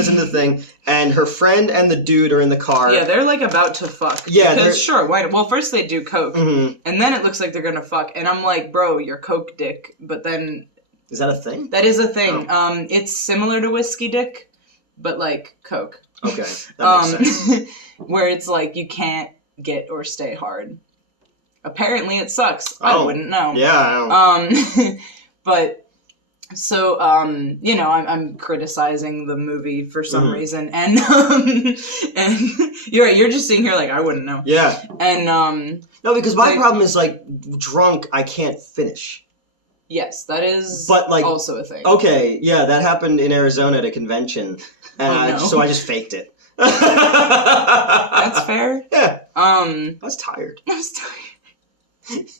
goes into the thing, and her friend and the dude are in the car. Yeah, they're like about to fuck. Yeah, because sure, why? Well, first they do coke, Mm-hmm. and then it looks like they're gonna fuck, and I'm like, bro, you're coke dick. But then Is that a thing? that is a thing. Oh. It's similar to whiskey dick, but like coke. Okay, that makes sense. Where it's like you can't get or stay hard. Apparently, it sucks. I wouldn't know. Yeah. I don't. But. So, you know, I'm criticizing the movie for some reason, and you're right, you're just sitting here like, I wouldn't know. Yeah. And, no, because my problem is, like, drunk, I can't finish. yes, that is But, also a thing. Okay, yeah, that happened in Arizona at a convention, and so I just faked it. That's fair. Yeah. I was tired. was tired.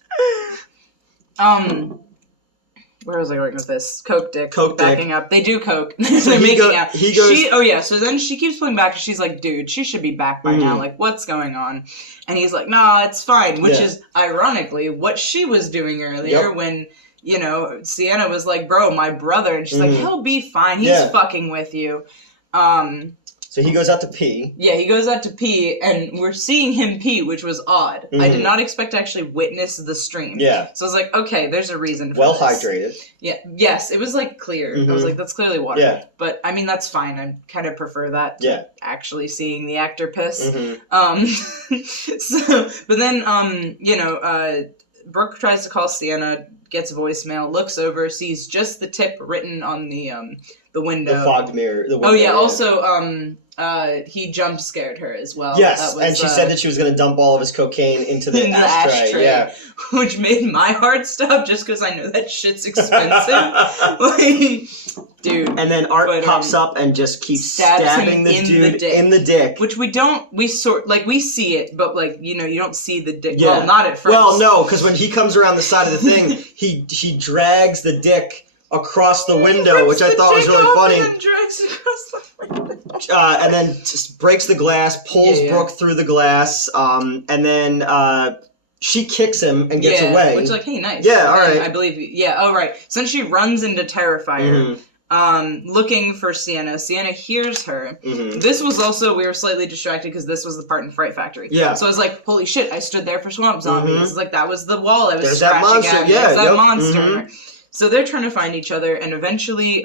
Where was I going with this? Coke dick. Backing up. They do coke. They're making out. He goes... So then she keeps pulling back, and she's like, dude, she should be back by now. Like, what's going on? And he's like, nah, it's fine. Which is, ironically, what she was doing earlier when, you know, Sienna was like, bro, my brother. And she's like, he'll be fine. He's fucking with you. So he goes out to pee. Yeah, he goes out to pee, and we're seeing him pee, which was odd. I did not expect to actually witness the stream. Yeah. So I was like, okay, there's a reason for well this. hydrated. Yeah. Yes, it was, like, clear. I was like, that's clearly water. Yeah. But, I mean, that's fine. I kind of prefer that to actually seeing the actor piss. But then, you know, Brooke tries to call Sienna, gets a voicemail, looks over, sees just the tip written on the window. The fogged mirror. The window, oh, yeah. Also, he jump scared her as well. Yes, and she said that she was going to dump all of his cocaine into the ashtray. Yeah. Which made my heart stop just because I know that shit's expensive. Like, dude. And then Art pops up and just keeps stabbing the dude in the dick. Which we see it, but, like, you know, you don't see the dick. Yeah. Well, not at first. Well, no, because when he comes around the side of the thing, he drags the dick across the window, which I thought was really funny. And drags it across the window. And then just breaks the glass, pulls Brooke through the glass, and then she kicks him and gets away. Which, like, hey, nice. Yeah, all right. I believe you. Yeah, oh, right. So then she runs into Terrifier, looking for Sienna. Sienna hears her. This was also, we were slightly distracted because this was the part in Fright Factory. Yeah. So I was like, holy shit, I stood there for swamp zombies. Like, that was the wall I was There's scratching that monster. at. Yeah, There's that monster. So they're trying to find each other, and eventually,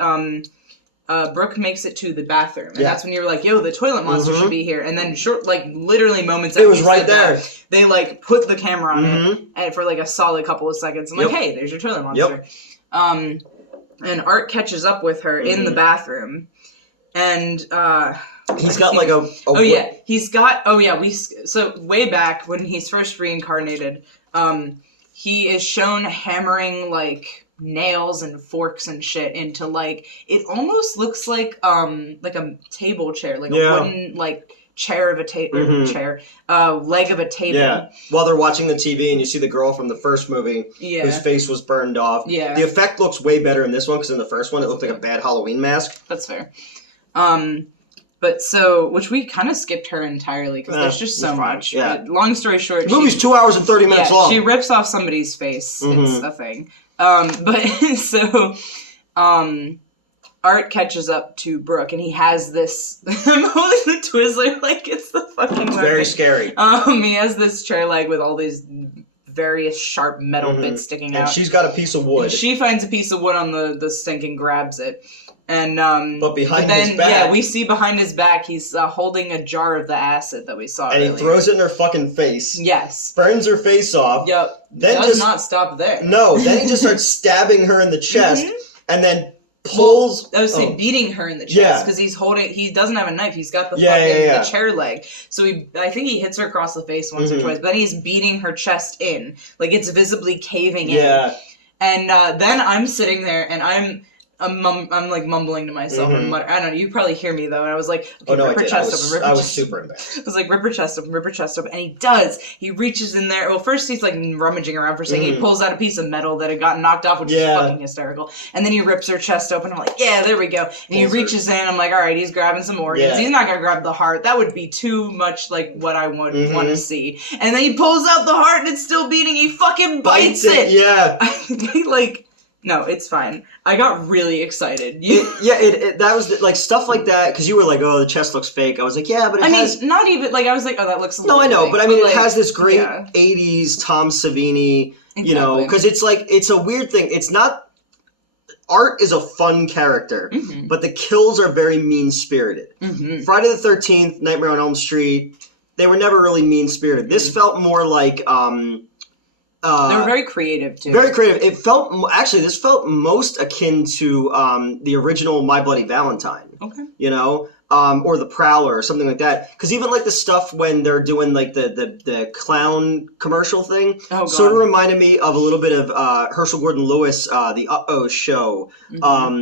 Brooke makes it to the bathroom. And that's when you were like, yo, the toilet monster should be here. And then literally moments after it was right there. They, like, put the camera on it and for, like, a solid couple of seconds. I'm like, hey, there's your toilet monster. And Art catches up with her in the bathroom. And, he's got, like, a he's got, so way back when he's first reincarnated, he is shown hammering, like, nails and forks and shit into, like, it almost looks like a table chair, like a wooden, like, chair of a table, leg of a table. Yeah, while they're watching the TV and you see the girl from the first movie whose face was burned off. Yeah. The effect looks way better in this one because in the first one it looked like a bad Halloween mask. That's fair. But so, which we kind of skipped her entirely because there's just so much. Yeah. But long story short, the movie's 2 hours and 30 minutes long. She rips off somebody's face. It's a thing. But so, Art catches up to Brooke, and he has this. I'm holding the Twizzler like it's the fucking. It's very scary. He has this chair leg with all these various sharp metal bits sticking out. And she's got a piece of wood. And she finds a piece of wood on the sink and grabs it. And but behind his back, we see behind his back he's holding a jar of the acid that we saw. And earlier. He throws it in her fucking face. Yes. Burns her face off. Yep. Then does not stop there. No. Then he just starts stabbing her in the chest, and then pulls. I was saying beating her in the chest because he's holding. He doesn't have a knife. He's got the the chair leg. So I think he hits her across the face once or twice. But then he's beating her chest in, like it's visibly caving in. Yeah. And then I'm sitting there and I'm like mumbling to myself and muttering. I don't know. You probably hear me though. And I was like, okay, rip her chest open. I was super embarrassed. I was like, rip her chest open. And he does. He reaches in there. Well, first he's like rummaging around for a second. He pulls out a piece of metal that had gotten knocked off, which is fucking hysterical. And then he rips her chest open. I'm like, yeah, there we go. And he reaches in. I'm like, all right, he's grabbing some organs. Yeah. He's not going to grab the heart. That would be too much like what I would want to see. And then he pulls out the heart and it's still beating. He fucking bites it. Yeah. No, it's fine. I got really excited. That was like stuff like that because you were like, "Oh, the chest looks fake." I was like, "Yeah, but it has." mean, not even like I was like, "Oh, that looks." No, I know, fake. But I mean, it has this great '80s Tom Savini, you know, because it's like it's a weird thing. It's not. Art is a fun character, but the kills are very mean-spirited. Friday the 13th, Nightmare on Elm Street, they were never really mean-spirited. This felt more like. They were very creative, too. Very creative. It felt... Actually, this felt most akin to the original My Bloody Valentine. Okay. You know? Or The Prowler or something like that. Because even, like, the stuff when they're doing, like, the clown commercial thing sort of reminded me of a little bit of Herschel Gordon-Lewis, The Uh-Oh Show,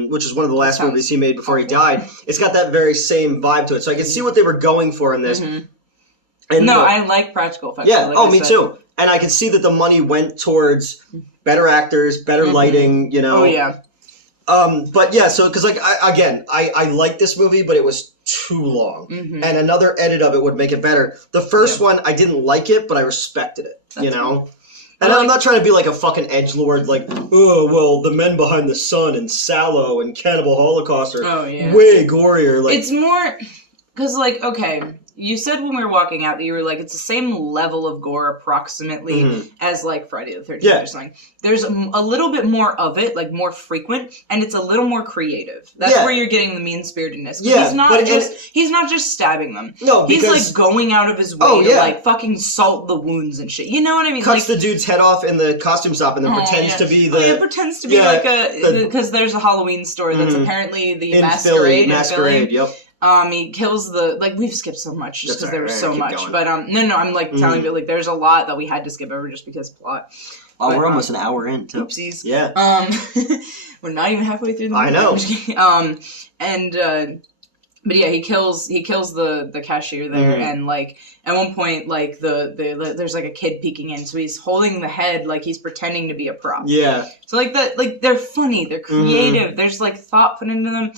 which is one of the last movies he made before he died. It's got that very same vibe to it. So I can see what they were going for in this. And I like practical effects. Yeah, like me too. And I could see that the money went towards better actors, better lighting, you know. Oh, yeah. But yeah, so, because, like, I like this movie, but it was too long. And another edit of it would make it better. The first one, I didn't like it, but I respected it, you know? And I'm not trying to be like a fucking edgelord, like, oh, well, the Men Behind the Sun and Sallow and Cannibal Holocaust are way gorier. Like, it's more, because, like, okay... You said when we were walking out that you were like, it's the same level of gore approximately as like Friday the 13th or something. There's a little bit more of it, like more frequent, and it's a little more creative. That's where you're getting the mean-spiritedness. Yeah, he's not just stabbing them. No, he's like going out of his way to like fucking salt the wounds and shit. You know what I mean? Cuts the dude's head off in the costume shop and then pretends to be the... it pretends to be like a... Because there's a Halloween store that's apparently the Masquerade. Masquerade, yep. He kills the, like, we've skipped so much just because there was so much. Going. But, no, I'm, like, telling you, like, there's a lot that we had to skip over just because plot. Oh, but, we're almost an hour in, too. Oopsies. Yeah. We're not even halfway through the movie. I know. But yeah, he kills the cashier there, and, like, at one point, like, there's, like, a kid peeking in, so he's holding the head like he's pretending to be a prop. Yeah. So, like, they're funny, they're creative, there's, like, thought put into them.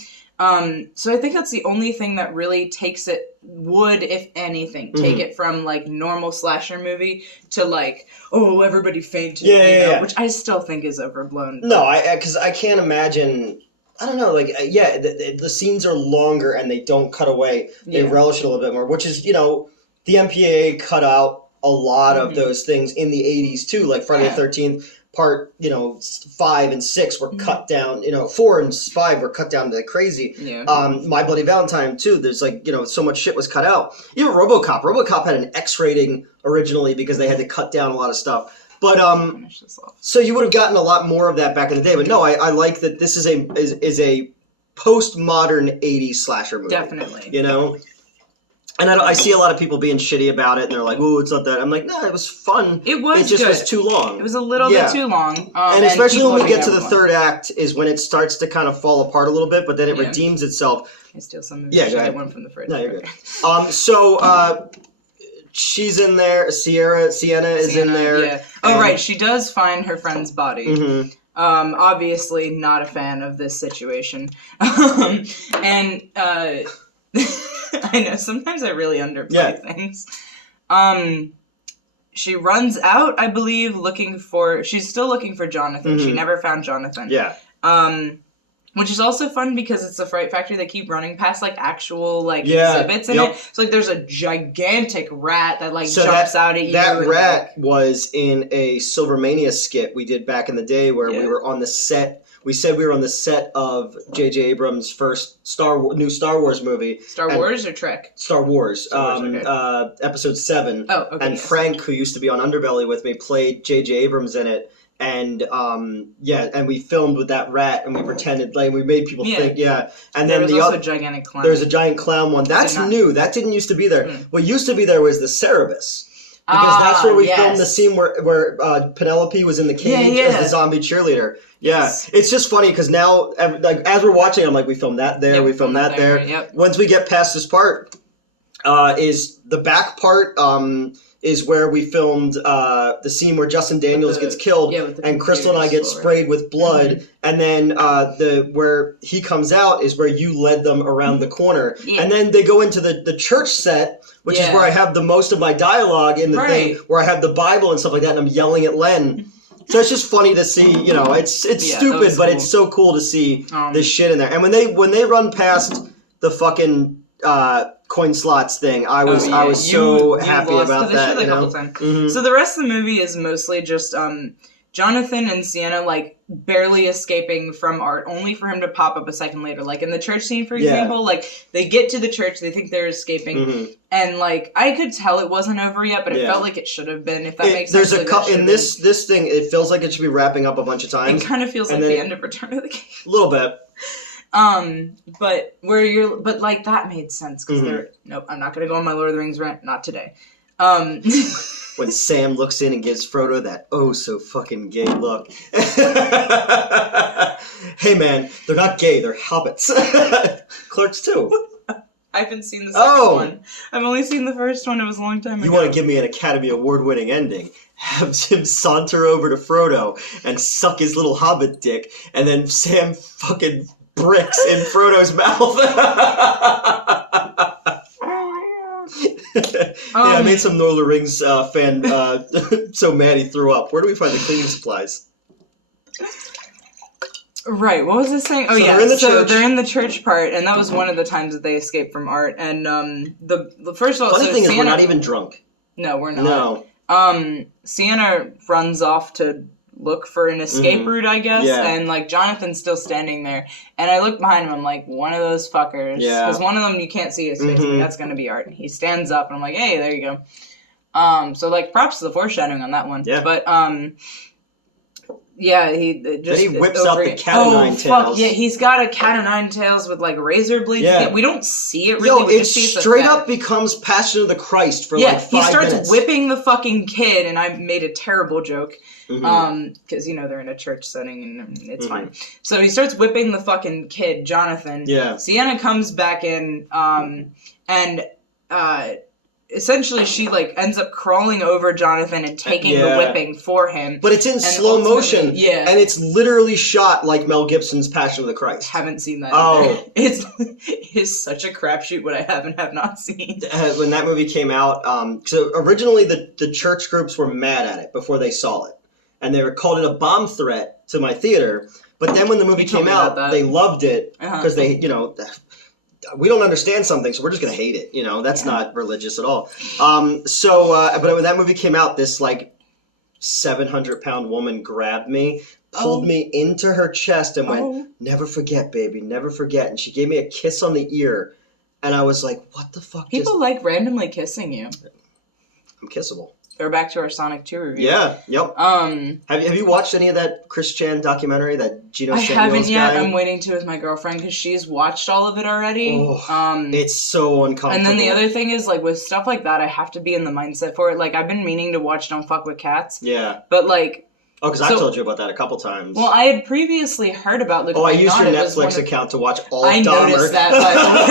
So I think that's the only thing that really takes it, would, if anything, take it from, like, normal slasher movie to, like, oh, everybody fainted, which I still think is overblown. No, because I can't imagine, I don't know, like, the scenes are longer and they don't cut away. They relish it a little bit more, which is, you know, the MPAA cut out a lot of those things in the 80s, too, like Friday the 13th. Part, 5 and 6 were cut down, 4 and 5 were cut down to crazy. Yeah. My Bloody Valentine, too, there's like, so much shit was cut out. Even RoboCop had an X rating originally because they had to cut down a lot of stuff. But, so you would have gotten a lot more of that back in the day. But no, I like that this is a postmodern 80s slasher movie. Definitely. And I see a lot of people being shitty about it, and they're like, "Oh, it's not that." I'm like, "No, it was fun. It was. It just was too long. It was a little bit too long." And especially when we get to the third act, is when it starts to kind of fall apart a little bit, but then it redeems itself. I steal some of the shit I went from the fridge. No, you're good. So she's in there. Sienna is in there. Yeah. Oh, right. She does find her friend's body. Obviously, not a fan of this situation, and. I know, sometimes I really underplay things. She runs out, I believe, she's still looking for Jonathan. She never found Jonathan. Yeah. Which is also fun because it's a Fright Factory. They keep running past, like, actual, like, exhibits in it. So, like, there's a gigantic rat that, like, jumps out at you. That rat was in a Silvermania skit we did back in the day where we were on the set. We said we were on the set of J.J. Abrams' first new Star Wars movie. Star Wars or Trek? Star Wars. Episode 7. Oh, okay. And Frank, who used to be on Underbelly with me, played J.J. Abrams in it. And, and we filmed with that rat, and we pretended, like, we made people think, And then the other gigantic clown. There's a giant clown one. That's new. That didn't used to be there. What used to be there was the Cerebus. Because that's where we filmed the scene where Penelope was in the cage as the zombie cheerleader. Yeah, it's just funny because now, like, as we're watching, I'm like, we filmed that there, we filmed that there. Yep. Once we get past this part, is the back part is where we filmed the scene where Justin Daniels gets killed, and Crystal and I get sprayed with blood, and then where he comes out is where you led them around the corner, and then they go into the church set, which is where I have the most of my dialogue in the thing, where I have the Bible and stuff like that, and I'm yelling at Len. So it's just funny to see, you know, it's stupid, but it's so cool to see this shit in there. And when they run past the fucking coin slots thing, I was so happy about that. You know? Mm-hmm. So the rest of the movie is mostly just Jonathan and Sienna like barely escaping from Art, only for him to pop up a second later. Like in the church scene, for example, like they get to the church, they think they're escaping, and like I could tell it wasn't over yet, but it felt like it should have been. If that makes sense. There's in this thing, it feels like it should be wrapping up a bunch of times. It kind of feels like the end of Return of the King. A little bit. But like that made sense because nope, I'm not gonna go on my Lord of the Rings rant, not today. When Sam looks in and gives Frodo that oh so fucking gay look. Hey man, they're not gay, they're hobbits. Clerks too. I haven't seen the second one. I've only seen the first one, it was a long time ago. You want to give me an Academy Award-winning ending? Have him saunter over to Frodo and suck his little hobbit dick, and then Sam fucking bricks in Frodo's mouth. I made some Lord of the Rings fan so mad he threw up. Where do we find the cleaning supplies? Right, what was this saying? Oh, they're in the church part, and that was one of the times that they escaped from Art. And the first of all, funny thing is, we're not even drunk. No, we're not. No. Sienna runs off to look for an escape route, I guess, and like Jonathan's still standing there, and I look behind him, I'm like, one of those fuckers, because one of them you can't see his face, but that's gonna be Art. He stands up, and I'm like, hey, there you go. So like, props to the foreshadowing on that one. Yeah. But he whips out the cat o' nine tails. Fuck yeah, he's got a cat o' nine tails with like razor blades. Yeah. We don't see it really. It straight up becomes Passion of the Christ for like 5 minutes. He starts whipping the fucking kid, and I made a terrible joke. Because, you know, they're in a church setting and it's fine. So he starts whipping the fucking kid, Jonathan. Yeah. Sienna comes back in, and essentially she, like, ends up crawling over Jonathan and taking the whipping for him. But it's in slow motion. Yeah. And it's literally shot like Mel Gibson's Passion of the Christ. Haven't seen that either. It is such a crapshoot what I have not seen. When that movie came out, so originally the church groups were mad at it before they saw it. And they were called it a bomb threat to my theater. But then when the movie came out, they loved it because they, you know, we don't understand something, so we're just going to hate it. You know, that's not religious at all. But when that movie came out, this like 700-pound woman grabbed me, pulled me into her chest and went, never forget, baby, never forget. And she gave me a kiss on the ear. And I was like, what the fuck? People like randomly kissing you. I'm kissable. We're back to our Sonic 2 review. Yeah, yep. Have you watched any of that Chris Chan documentary, that Gino Samuels guy? I haven't yet. I'm waiting to with my girlfriend because she's watched all of it already. It's so uncomfortable. And then the other thing is, like, with stuff like that, I have to be in the mindset for it. Like, I've been meaning to watch Don't Fuck With Cats. Yeah. But, like... Oh, because I told you about that a couple times. Well, I had previously heard about Luke. I used your Netflix account to watch all of Dahmer. I noticed that, by the way.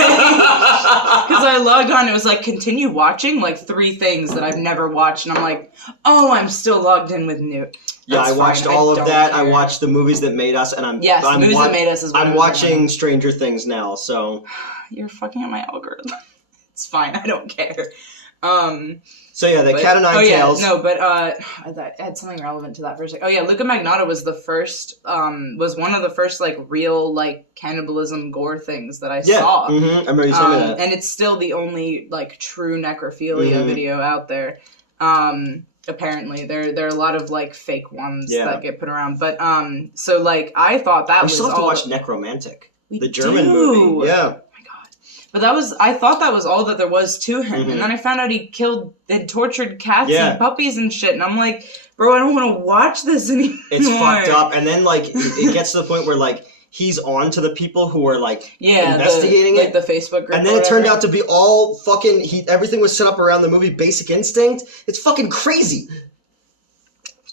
Because I logged on, it was like, continue watching, like, 3 things that I've never watched. And I'm like, oh, I'm still logged in with Newt. Yeah, I watched all of that. Care. I watched the Movies That Made Us, and Movies That Made Us is what I'm watching Stranger Things now, so... You're fucking up my algorithm. It's fine, I don't care. So yeah, the cat o' nine tails. Yeah, no, but I had something relevant to that for a second. Oh yeah, Luca Magnotta was was one of the first like real like cannibalism gore things that I saw. Mm-hmm. I remember you told me that. And it's still the only like true necrophilia video out there. Apparently, there are a lot of like fake ones that get put around. But so like I thought that we still have to watch Necromantic, the German movie. Yeah. But I thought that was all that there was to him. And then I found out he tortured cats and puppies and shit. And I'm like, bro, I don't want to watch this anymore. It's fucked up. And then, like, it gets to the point where, like, he's on to the people who are, like, investigating it. Like, the Facebook group. And then it turned out to be all fucking, everything was set up around the movie Basic Instinct. It's fucking crazy.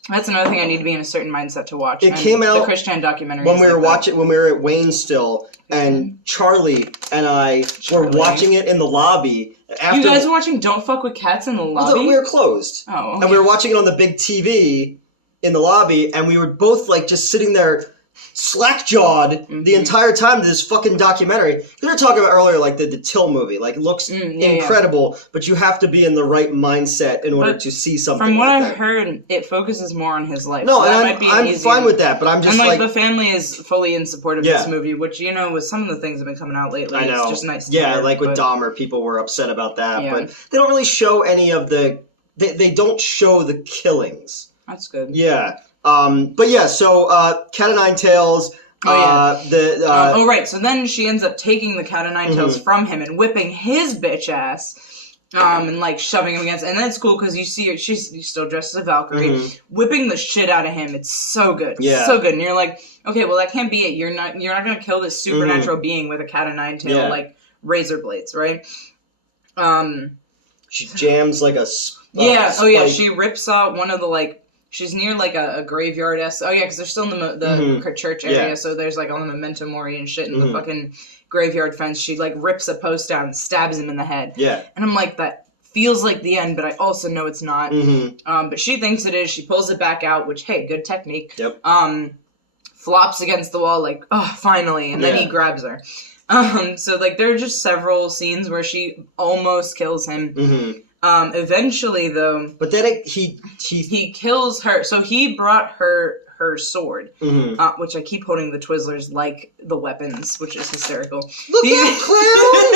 That's another thing I need to be in a certain mindset to watch. It came out the Chris Chan documentary when we were at Wayne still, and Charlie and I were watching it in the lobby. You guys were watching Don't Fuck With Cats in the lobby? We were closed. Oh. And we were watching it on the big TV in the lobby, and we were both like just sitting there slack-jawed the entire time to this fucking documentary. We were talking about earlier, like the Till movie. Like, it looks incredible, but you have to be in the right mindset in order to see something from what like I've heard, it focuses more on his life. No, so and I'm fine with that, but I'm just and, like... the family is fully in support of this movie, which, with some of the things that have been coming out lately, I know. It's just nice to hear. With Dahmer, people were upset about that, but they don't really show any of the... They don't show the killings. That's good. Yeah. But yeah, so Cat o' Nine Tails... right. So then she ends up taking the Cat o' Nine Tails from him and whipping his bitch ass, and like shoving him against. And that's cool because you see her. She's still dressed as a Valkyrie, whipping the shit out of him. It's so good, so good. And you're like, okay, well that can't be it. You're not gonna kill this supernatural being with a cat o' nine tail like razor blades, right? She jams like a. She rips out one of the She's near like a graveyard. Because they're still in the church area, so there's like all the memento mori and shit in the fucking graveyard fence. She like rips a post down and stabs him in the head. Yeah, and I'm like, that feels like the end, but I also know it's not. But she thinks it is. She pulls it back out, which hey, good technique. Yep. Flops against the wall like, oh, finally, and then he grabs her. So like there are just several scenes where she almost kills him. Eventually, though... But then he kills her. So he brought her sword, which I keep holding the Twizzlers like the weapons, which is hysterical. Look out, clown!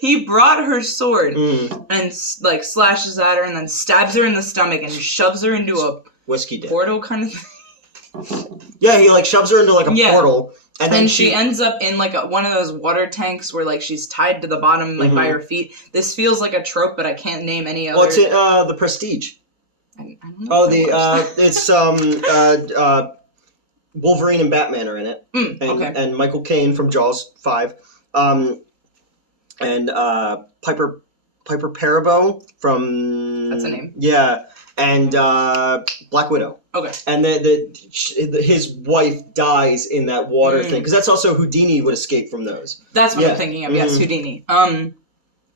He brought her sword and, like, slashes at her and then stabs her in the stomach and shoves her into a whiskey portal kind of thing. Yeah, he, like, shoves her into, like, a portal. And then she ends up in, like, one of those water tanks where, like, she's tied to the bottom, like, by her feet. This feels like a trope, but I can't name any other... Oh, it's The Prestige. I don't know. It's, Wolverine and Batman are in it. And Michael Caine from Jaws 5. And Piper Perabo from... That's a name. Yeah. And Black Widow. Okay. And his wife dies in that water thing. Because that's also Houdini would escape from those. That's what I'm thinking of. Yes, Houdini.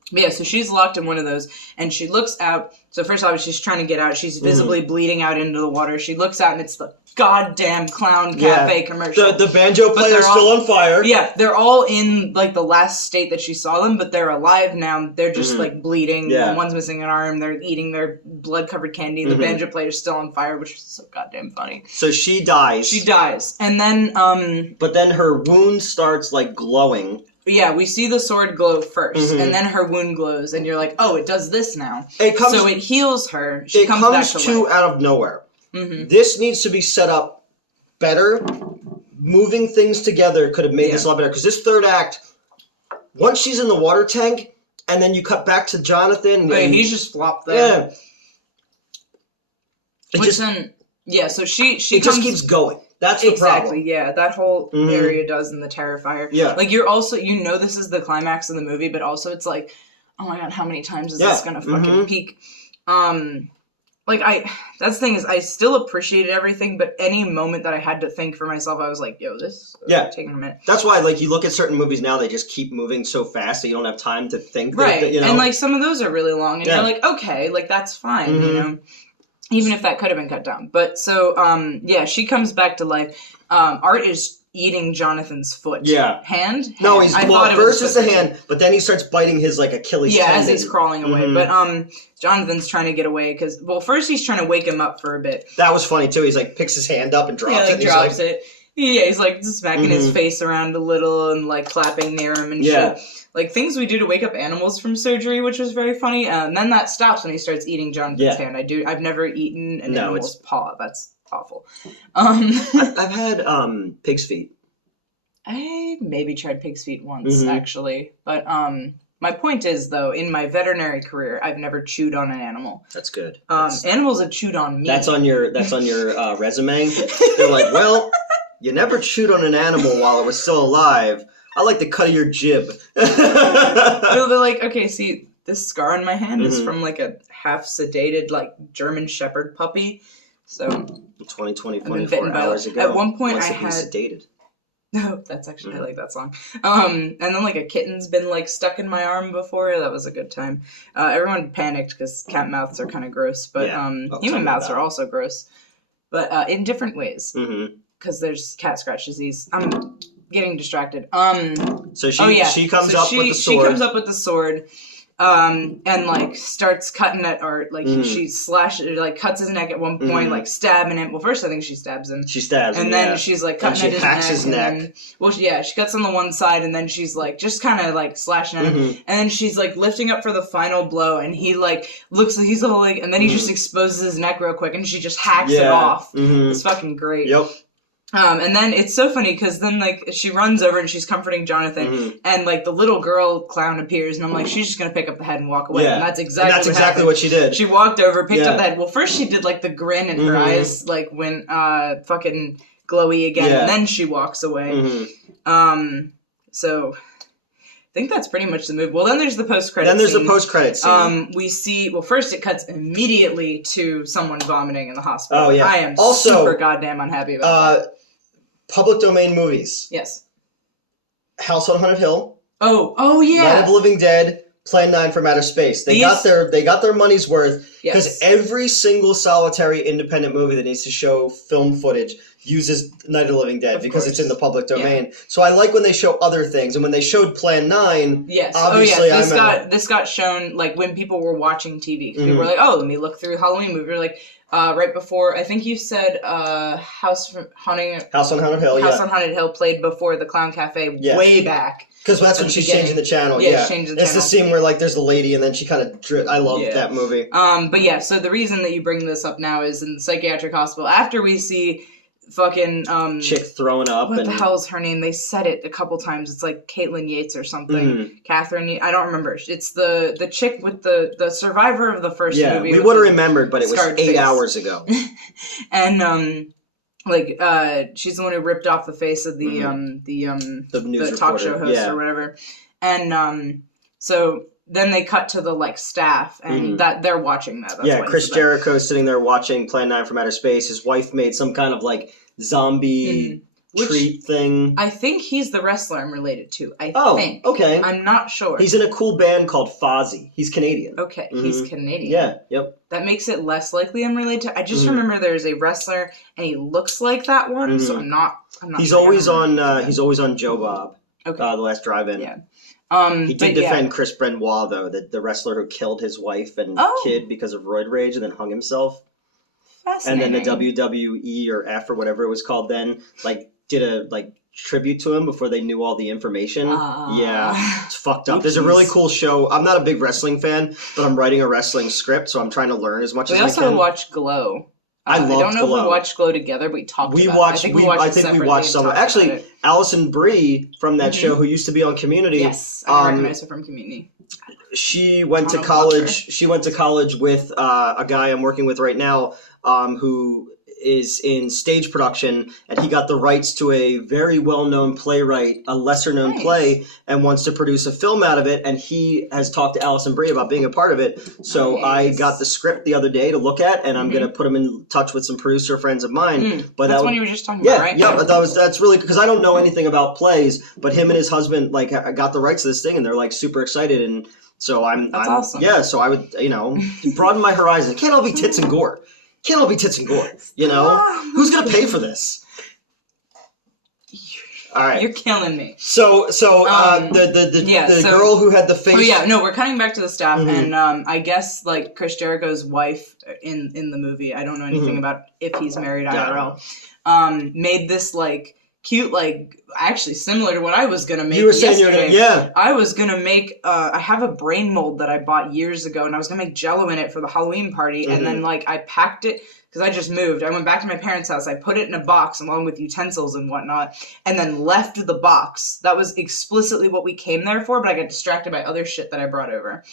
Yeah, so she's locked in one of those, and she looks out. So first off, she's trying to get out. She's visibly bleeding out into the water. She looks out, and it's the goddamn Clown Cafe commercial. The banjo player's still on fire. Yeah, they're all in, like, the last state that she saw them, but they're alive now. They're just, like, bleeding. Yeah. One's missing an arm. They're eating their blood-covered candy. The banjo player's still on fire, which is so goddamn funny. So she dies. And then, But then her wound starts, like, glowing. Yeah, we see the sword glow first, and then her wound glows, and you're like, oh, it does this now. So it heals her. She comes back to life. Out of nowhere. This needs to be set up better. Moving things together could have made this a lot better. Because this third act, once she's in the water tank, and then you cut back to Jonathan. And he's just flopped there. Yeah. So she just keeps going. That's the problem. Exactly, yeah. That whole area does in the Terrifier. Yeah. Like, you're also, this is the climax of the movie, but also it's like, oh my god, how many times is this gonna fucking peak? That's the thing is, I still appreciated everything, but any moment that I had to think for myself, I was like, yo, this is taking a minute. That's why, like, you look at certain movies now, they just keep moving so fast that you don't have time to think. Right, that, and, like, some of those are really long, and you're like, okay, like, that's fine, you know? Even if that could have been cut down. But, so, she comes back to life. Art is eating Jonathan's foot. Yeah. Hand? No, first it's the hand, but then he starts biting his, like, Achilles tendon. Yeah, as he's crawling away. But, Jonathan's trying to get away, because, well, first he's trying to wake him up for a bit. That was funny, too. He's, like, picks his hand up and drops it. Yeah, drops it. Yeah, he's, like, smacking his face around a little and, like, clapping near him and shit. Like, things we do to wake up animals from surgery, which was very funny. And then that stops when he starts eating Jonathan's hand. I've never eaten an animal's paw. That's awful. I've had pig's feet. I maybe tried pig's feet once, actually. But my point is, though, in my veterinary career, I've never chewed on an animal. That's good. Animals have chewed on me. That's on your resume. They're like, well, you never chewed on an animal while it was still alive. I like the cut of your jib. They're like, okay, see, this scar on my hand is from, like, a half-sedated, like, German Shepherd puppy. So 24 hours ago. At one point, I had... sedated. No, that's actually, I like that song. And then, like, a kitten's been, like, stuck in my arm before. That was a good time. Everyone panicked because cat mouths are kind of gross. But human mouths are also gross. But in different ways. because there's cat scratch disease. I'm getting distracted. So she comes up with the sword. She comes up with the sword. And like starts cutting it, or like she slashes, like cuts his neck at one point, like stabbing him. Well, first I think she stabs him. She stabs him, and then she's like cutting at his neck. She cuts on the one side, and then she's like just kind of like slashing at him, and then she's like lifting up for the final blow, and he like looks like he's all like, and then he just exposes his neck real quick, and she just hacks it off. It's fucking great. Yep. And then it's so funny because then like she runs over and she's comforting Jonathan, and like the little girl clown appears, and I'm like, she's just gonna pick up the head and walk away. And that's exactly what she did. She walked over, picked up the head. Well, first she did like the grin in her eyes, like when fucking glowy again, and then she walks away. So I think that's pretty much the move. Well, then there's the post-credit scene. the post-credit scene. We see, well, first it cuts immediately to someone vomiting in the hospital. Oh, yeah. I am super goddamn unhappy about that. Public domain movies. Yes. House on Haunted Hill. Oh yeah. Night of the Living Dead. Plan 9 from Outer Space. They got their money's worth because every single solitary independent movie that needs to show film footage uses Night of the Living Dead because it's in the public domain. Yeah. So I like when they show other things, and when they showed Plan 9, obviously this got shown like when people were watching TV. People were like, "Oh, let me look through Halloween movie." We're like, right before, I think you said House on Haunted Hill. House on Haunted Hill played before the Clown Cafe way back. Because that's when she's changing the channel. Yeah, it's the scene where like there's the lady and then she kind of I love that movie. But yeah, so the reason that you bring this up now is in the psychiatric hospital after we see fucking chick throwing up. What the hell is her name? They said it a couple times. It's like Caitlin Yates or something. Catherine. I don't remember. It's the chick with the survivor of the first movie. We would have remembered, but it was 8 hours ago. And she's the one who ripped off the face of the talk show host or whatever. And so then they cut to the like staff, and that they're watching that. That's Chris Jericho's sitting there watching Plan 9 from Outer Space. His wife made some kind of like zombie treat thing. I think he's the wrestler I'm related to. I think. Okay. I'm not sure. He's in a cool band called Fozzy. He's Canadian. Okay, he's Canadian. Yeah, yep. That makes it less likely I'm related to. I just remember there's a wrestler and he looks like that one, so I'm not He's always on Joe Bob. Okay. The Last Drive-In. Yeah. He did defend Chris Benoit, though, the wrestler who killed his wife and kid because of roid rage and then hung himself. And then the WWE or F or whatever it was called then, like, did a tribute to him before they knew all the information. It's fucked up. There's a really cool show. I'm not a big wrestling fan, but I'm writing a wrestling script, so I'm trying to learn as much as I can. We also watched Glow. I don't know if we watched Glow together, but we talked about it. I think we watched some. Actually, Allison Brie from that show, who used to be on Community. Yes, I recognize her from Community. She went to college. She went to college with a guy I'm working with right now, who is in stage production, and he got the rights to a very well-known playwright, a lesser-known play, and wants to produce a film out of it, and he has talked to Allison Brie about being a part of it. So I got the script the other day to look at, and I'm going to put him in touch with some producer friends of mine. But that's what you were just talking about, right? Yeah, that's really, because I don't know anything about plays, but him and his husband, like, got the rights to this thing, and they're, like, super excited, and so I'm awesome. Yeah, so I would, broaden my horizon. It can't all be tits and gore. Can't all be tits and gore, Who's gonna pay for this? All right, you're killing me. So the girl who had the face. Oh yeah, no, we're cutting back to the staff, and I guess like Chris Jericho's wife in the movie. I don't know anything about if he's married IRL. Made this like cute, like actually similar to what I was gonna make. You were saying yesterday. I was gonna make. I have a brain mold that I bought years ago, and I was gonna make Jell-O in it for the Halloween party, and then like I packed it because I just moved. I went back to my parents' house. I put it in a box along with utensils and whatnot, and then left the box. That was explicitly what we came there for, but I got distracted by other shit that I brought over.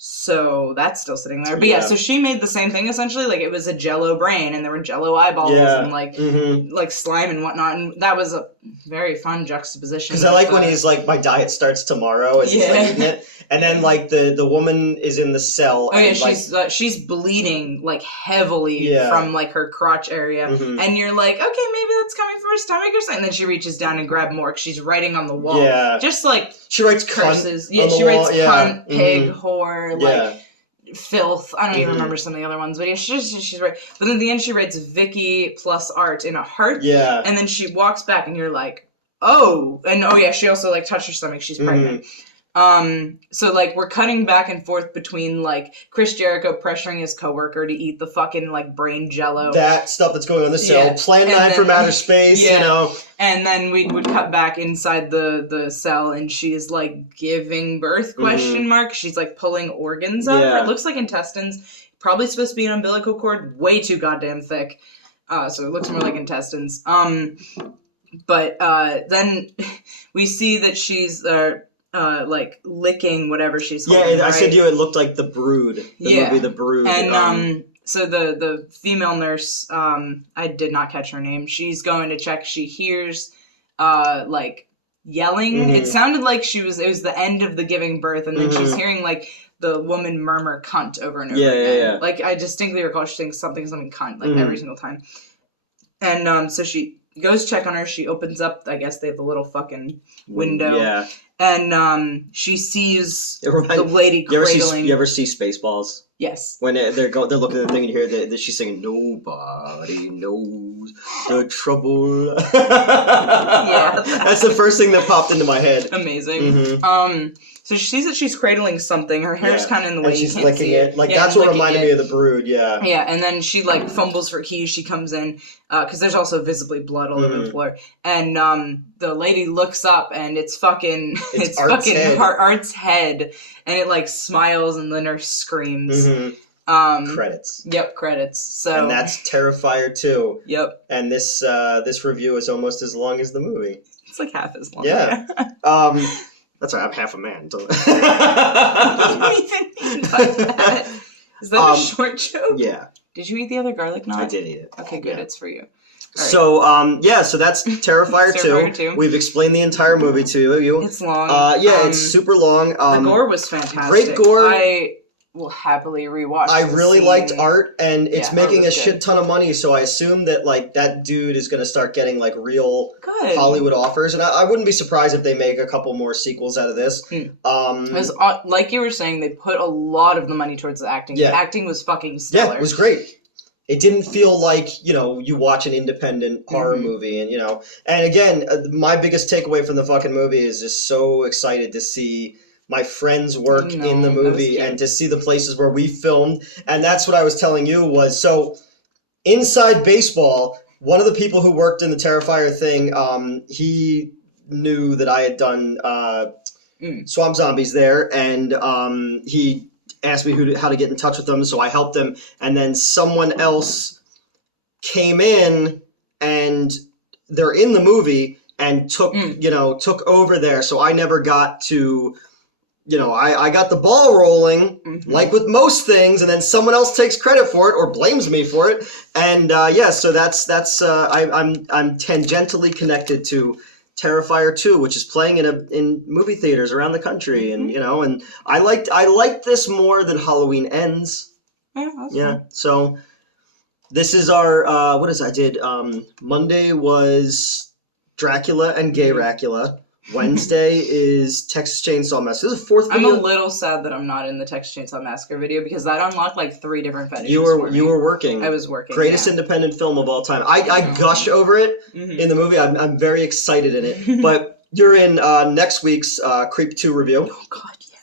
So that's still sitting there. But so she made the same thing essentially. Like it was a Jell-O brain, and there were Jell-O eyeballs and like slime and whatnot. And that was a very fun juxtaposition. Because I like when he's like, my diet starts tomorrow as he's like eating it. And then like the woman is in the cell. Oh yeah, she's bleeding like heavily from like her crotch area, and you're like, okay, maybe that's coming for her stomach or something. And then she reaches down and grabs more because she's writing on the wall. Yeah, just like she writes curses. Cunt she writes cunt, pig, whore. Like filth. I don't even remember some of the other ones, but yeah, she's right. But then at the end, she writes Vicky plus art in a heart. Yeah. And then she walks back, and you're like, oh. And oh yeah, she also like touched her stomach. She's pregnant. So like we're cutting back and forth between like Chris Jericho pressuring his coworker to eat the fucking like brain jello. That stuff that's going on in the cell. Plan 9 from outer space, you know. And then we would cut back inside the cell, and she's like giving birth, question mark. She's like pulling organs out of her. It looks like intestines. Probably supposed to be an umbilical cord. Way too goddamn thick. So it looks more like intestines. But then we see that she's like licking whatever she's holding. Yeah, I said to you it looked like The Brood. The movie The Brood. And so the female nurse, I did not catch her name. She's going to check. She hears like yelling. It sounded like it was the end of the giving birth, and then she's hearing like the woman murmur cunt over and over again. Yeah. Like I distinctly recall she saying something cunt like every single time. And so she goes check on her. She opens up, I guess they have the little fucking window. Yeah. And she sees the lady cradling. You ever see Spaceballs? Yes. When they're looking at the thing and you hear that she's singing, "Nobody knows the trouble." Yeah, that's the first thing that popped into my head. Amazing. So she sees that she's cradling something. Her hair's kind of in the way, and she's you can't licking see it. Like that's what reminded me of The Brood. Yeah. Yeah, and then she like fumbles for keys. She comes in because there's also visibly blood all over the floor. And the lady looks up, and it's fucking Art's head, and it like smiles, and the nurse screams. Credits. Yep, credits. So and that's Terrifier 2. Yep. And this review is almost as long as the movie. It's like half as long. Yeah. That's right. I'm half a man. What do you even mean by that? Is that a short joke? Yeah. Did you eat the other garlic knot? I did eat it. Okay, good. Yeah. It's for you. Right. So, so that's Terrifier 2. We've explained the entire movie to you. It's long. It's super long. The gore was fantastic. Great gore. I will happily rewatch. I really liked Art, and it's making a shit ton of money, so I assume that like that dude is going to start getting like real Hollywood offers, and I wouldn't be surprised if they make a couple more sequels out of this. Because like you were saying, they put a lot of the money towards the acting. Yeah. The acting was fucking stellar. Yeah, it was great. It didn't feel like, you watch an independent horror movie, and and again, my biggest takeaway from the fucking movie is just so excited to see my friends work in the movie and to see the places where we filmed. And that's what I was telling you was, so inside baseball, one of the people who worked in the Terrifier thing, he knew that I had done Swamp Zombies there, and he asked me how to get in touch with them, so I helped him. And then someone else came in, and they're in the movie and took over there, so I never got to... I got the ball rolling, like with most things, and then someone else takes credit for it or blames me for it. And so that's I'm tangentially connected to Terrifier 2, which is playing in movie theaters around the country, and and I liked this more than Halloween Ends. Yeah. So this is our what is I did Monday was Dracula and Gay Racula. Wednesday is Texas Chainsaw Massacre. This is the fourth video. I'm a little sad that I'm not in the Texas Chainsaw Massacre video because that unlocked like 3 different fetishes. You were working. I was working. Greatest independent film of all time. I gush over it in the movie. I'm very excited in it. But you're in next week's Creep 2 review. Oh God, yeah.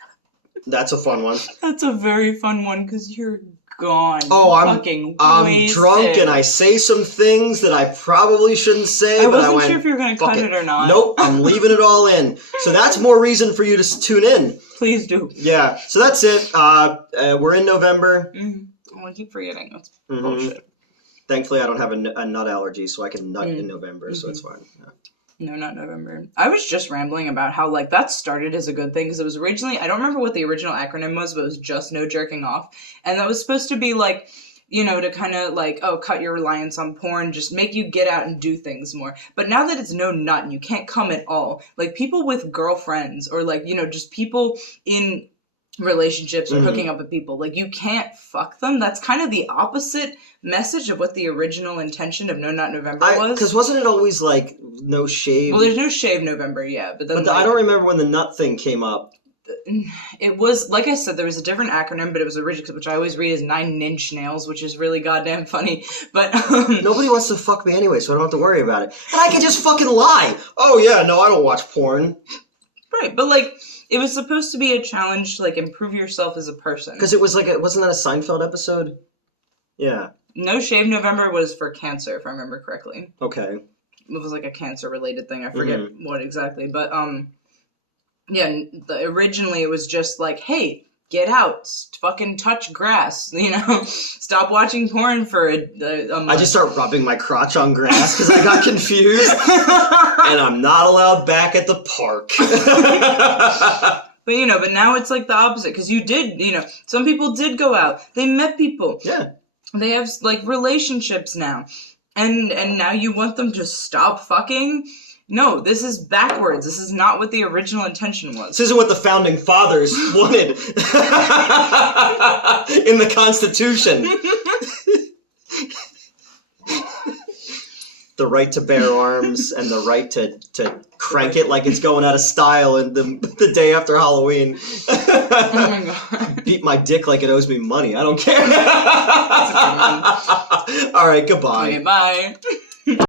That's a fun one. That's a very fun one because you're gone. Oh, I'm wasted. Drunk and I say some things that I probably shouldn't say. I wasn't sure if you were going to cut it or not. Nope, I'm leaving it all in. So that's more reason for you to tune in. Please do. Yeah, so that's it. We're in November. Oh, I keep forgetting. That's bullshit. Thankfully, I don't have a nut allergy, so I can nut in November, so it's fine. Yeah. No, not November. I was just rambling about how, like, that started as a good thing, because it was originally, I don't remember what the original acronym was, but it was just no jerking off. And that was supposed to be, like, to kind of, like, cut your reliance on porn, just make you get out and do things more. But now that it's no nut and you can't come at all, like, people with girlfriends or, like, just people in relationships or hooking up with people, like, you can't fuck them. That's kind of the opposite message of what the original intention of No Nut November was. Because wasn't it always like no shave? Well, there's no shave November, yeah, but then I don't remember when the nut thing came up. it was, like I said, there was a different acronym, but it was original, which I always read as 9 Inch Nails, which is really goddamn funny. But nobody wants to fuck me anyway, so I don't have to worry about it. And I can just fucking lie. Oh yeah, no, I don't watch porn. Right, but like, it was supposed to be a challenge to like improve yourself as a person. Because it was like, wasn't that a Seinfeld episode? Yeah. No Shave November was for cancer, if I remember correctly. Okay. It was like a cancer-related thing. I forget what exactly, but yeah. Originally, it was just like, hey, get out, fucking touch grass, you know, stop watching porn for a month. I just start rubbing my crotch on grass because I got confused, and I'm not allowed back at the park. But you know, but now it's like the opposite because you did, you know, some people did go out, they met people, yeah, they have like relationships now. And now you want them to stop fucking? No, this is backwards. This is not what the original intention was. This isn't what the founding fathers wanted in the Constitution. The right to bear arms and the right to crank it like it's going out of style in the day after Halloween. Oh my god. Beat my dick like it owes me money. I don't care. All right, goodbye. Okay, bye.